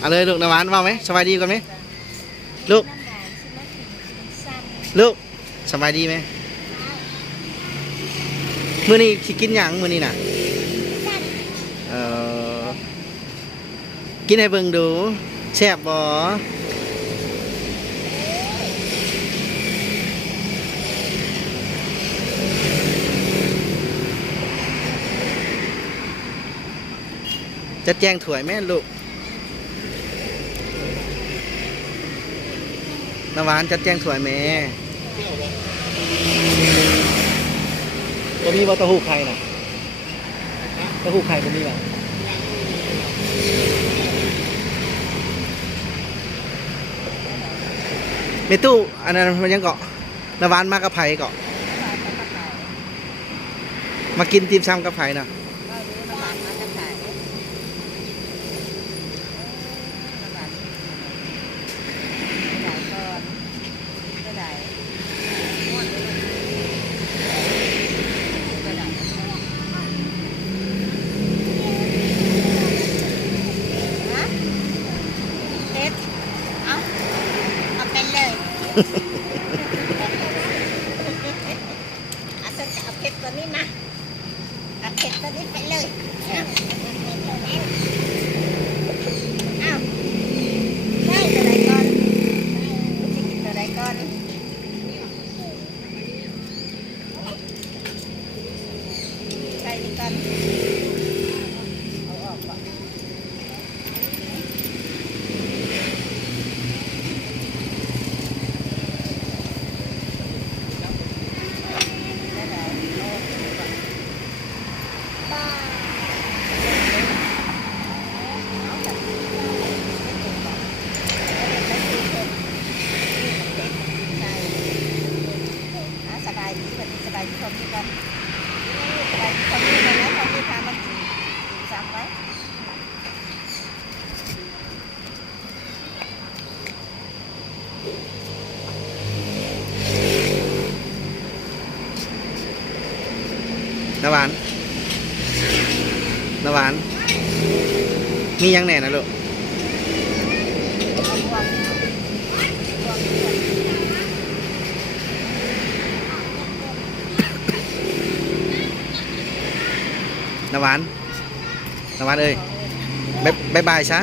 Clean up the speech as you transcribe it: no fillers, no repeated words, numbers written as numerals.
เอาเลยลูกน้ำหวานว่าไหมสบายดีก่อนไหมลูกลูกสบายดีไหมมื้อนี้สิกินหยังมื้อนี้น่ะเออกินให้เบิ่งดูแซ่บบ่จะแจงถ้วยแม่ลูกน้ำหวานจะแจงถ้วยแม่จะมีบ่เต้าหู้ไข่น่ะเต้าหู้ไข่บ่มีบ่เมตู้อันนั้นมันยังเกาะน้ำหวานมากับไผ่เกาะมากินติมซำกับไผ่น่ะเอาเผ็ดตัวนี้มาเอาเผ็ดตัวนี้ไปเลยอ้าวได้ตัวใดก่อนจะกินตัวใดก่อนใส่นี่ก่อนเอาออกก่อนสบายดีสบายดีคนนี้กันสบายดีคนนี้กันนะคนนี้ทำมันจำไว้น้ำหวานน้ำหวานมียังแหน่นะลูกน้ำหวานน้ำหวานเอ้ยบ๊ายบายซะ